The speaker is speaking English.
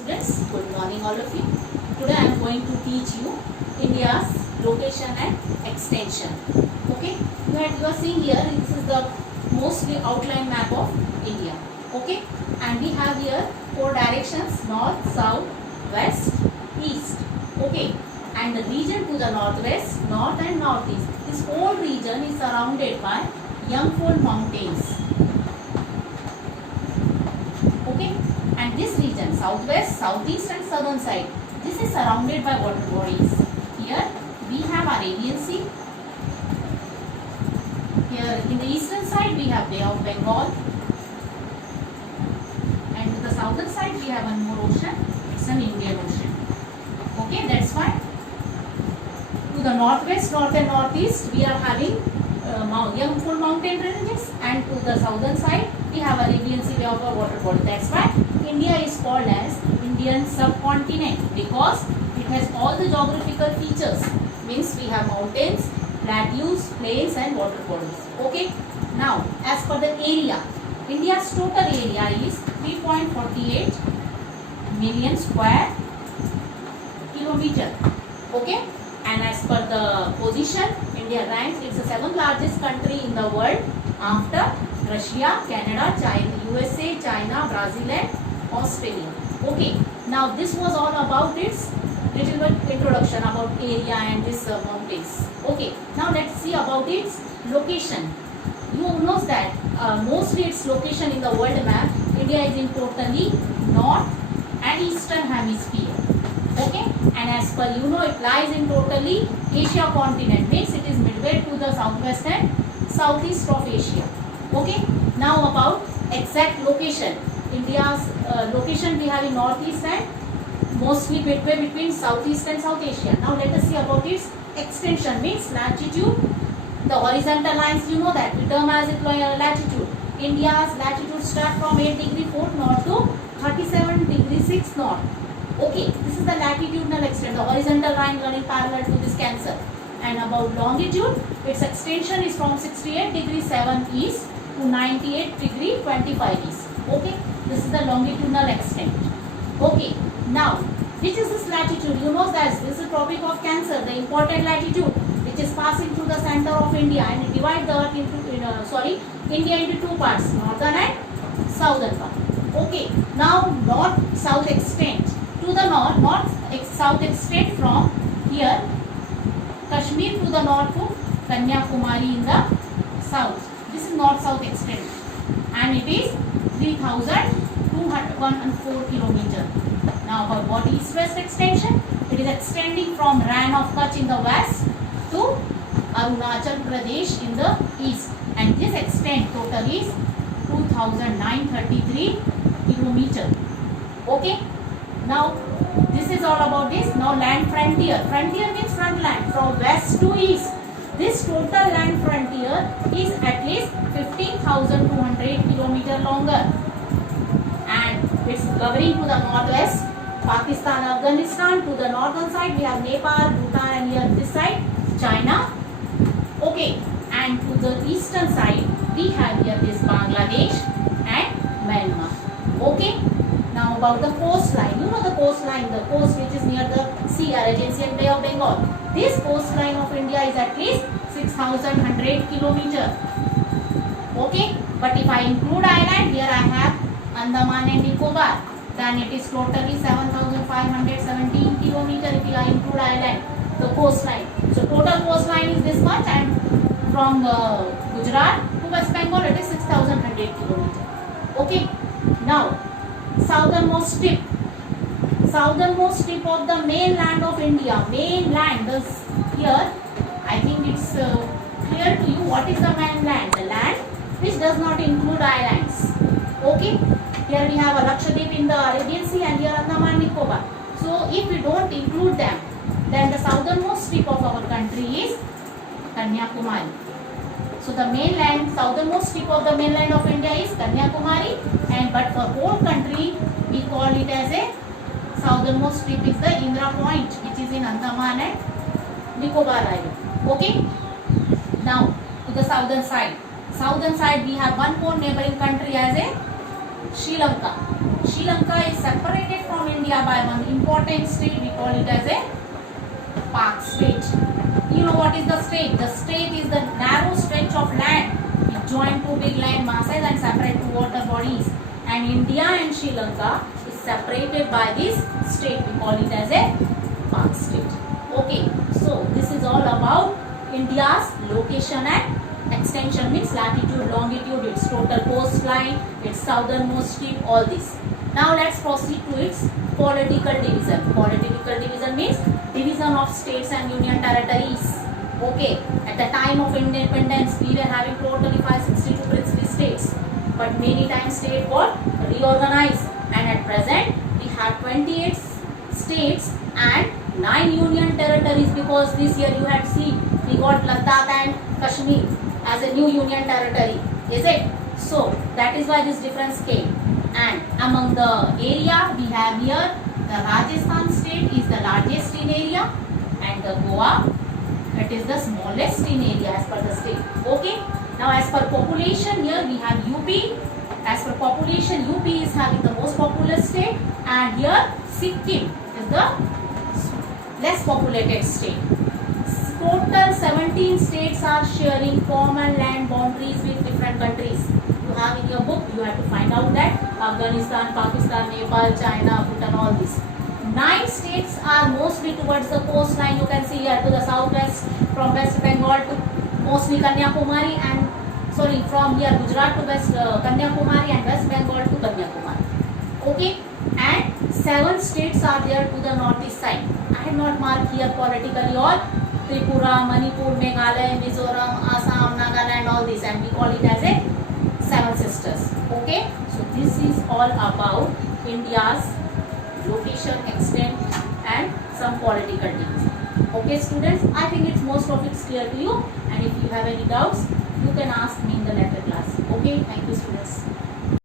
Students, good morning all of you. Today I am going to teach you India's location and extension. Okay, you are seeing here, this is the mostly outline map of India. Okay, and we have here four directions: north, south, west, east. Okay, and the region to the northwest, north and northeast. This whole region is surrounded by Yangfold Mountains. Okay, and this region, southwest, southeast and southern side, this is surrounded by water bodies. Here we have Arabian Sea. Here in the eastern side we have Bay of Bengal, and to the southern side we have one more ocean. It's an Indian Ocean. Okay, that's why to the northwest, north and northeast we are having Yangfold mountain ranges, and to the southern side we have Arabian Sea, Bay of water body. That's why India is called as Indian subcontinent, because it has all the geographical features. Means we have mountains, plateaus, plains and water bodies. Okay. Now as for the area, India's total area is 3.48 million square kilometer. Okay. And as per the position, India ranks, it's the 7th largest country in the world after Russia, Canada, China, USA, China, Brazil and Australia. Okay, now this was all about its little bit introduction about area and this mountains. Okay, now let's see about its location. You know that mostly its location in the world map, India is in totally north and eastern hemisphere. Okay, and as per it lies in totally Asia continent, means it is midway to the southwest and southeast of Asia. Okay, now about exact location. India's location we have in northeast and mostly midway between southeast and South Asia. Now let us see about its extension, means latitude. The horizontal lines, you know that we term as it latitude. India's latitude start from 8 degree 4 north to 37 degree 6 north. Okay, this is the latitudinal extent, the horizontal line running parallel to this Cancer. And about longitude, its extension is from 68 degree 7 east to 98 degree 25 east. Okay, this is the longitudinal extent. Okay, now which is this latitude? You know that this is Tropic of Cancer, the important latitude which is passing through the center of India, and it divides the earth into India into two parts, northern and southern part. Okay, now north-south extent. To the north-south extent from here Kashmir to the north to Kanyakumari in the south. This is north-south extent and it is 3,204 km. Now about what east-west extension? It is extending from Rann of Kutch in the west to Arunachal Pradesh in the east, and this extent total is 2,933 km. Okay. Now this is all about this. Now land frontier. Frontier means front land from west to east. This total land frontier is at least 15,200 km longer, and it's covering to the northwest Pakistan, Afghanistan. To the northern side we have Nepal, Bhutan, and here this side China. Okay, and to the eastern side we have here this Bangladesh and Myanmar. Okay. Now about the coastline, you know the coastline, the coast which is near the sea, Arabian Sea and Bay of Bengal. This coastline of India is at least 6,100 km. Okay, but if I include island, here I have Andaman and Nicobar, then it is totally 7,517 km if I include island, the coastline. So total coastline is this much, and from Gujarat to West Bengal it is 6,100 km. Okay, now southernmost tip of the mainland of India. Mainland, this here I think it's clear to you what is the mainland. The land which does not include islands. Okay, here we have Lakshadweep in the Arabian Sea and here Andaman Nicobar. So if we don't include them, then the southernmost tip of our country is Kanyakumari. So the mainland, southernmost tip of the mainland of India is Kanyakumari, and but for whole country we call it as a southernmost tip is the Indra Point, which is in Andaman and Nicobar Island. Okay. Now to the southern side. Southern side we have one more neighboring country as a Sri Lanka. Sri Lanka is separated from India by one important state. We call it as a Pak state. You know what is the state? The state is the narrow stretch of land. It joins two big land masses and separate two water bodies. And India and Sri Lanka is separated by this state. We call it as a Pak state. Okay. So this is all about India's location and extension, means latitude, longitude, its total coastline, its southernmost tip, all this. Now let's proceed to its political division. Political division means division of states and union territories. Okay, at the time of independence, we were having totally 562 princely states, but many times state got reorganized, and at present we have 28 states and 9 union territories, because this year you had seen we got Ladakh and Kashmir as a new union territory, is it? So that is why this difference came. And among the area we have here, the Rajasthan state is the largest in area, and the Goa, it is the smallest in area as per the state. Okay. Now as per population, here we have UP. As per population, UP is having the most populous state, and here Sikkim is the less populated state. Total 17 states are sharing common land boundaries with different countries. You have in your book, you have to find out that Afghanistan, Pakistan, Nepal, China, Bhutan, all these. 9 states are mostly towards the coastline. You can see here to the southwest, from West Bengal to mostly Kanyakumari, and sorry, from here Gujarat to West Kanyakumari, and West Bengal to Kanyakumari. Okay, and 7 states are there to the northeast side. I have not marked here politically all. Tripura, Manipur, Meghalaya, Mizoram, Assam, Nagaland, all this, and we call it as a 7 sisters. Okay, so this is all about India's location, extent, and some political things. Okay, students, I think it's most of it's clear to you, and if you have any doubts, you can ask me in the later class. Okay, thank you, students.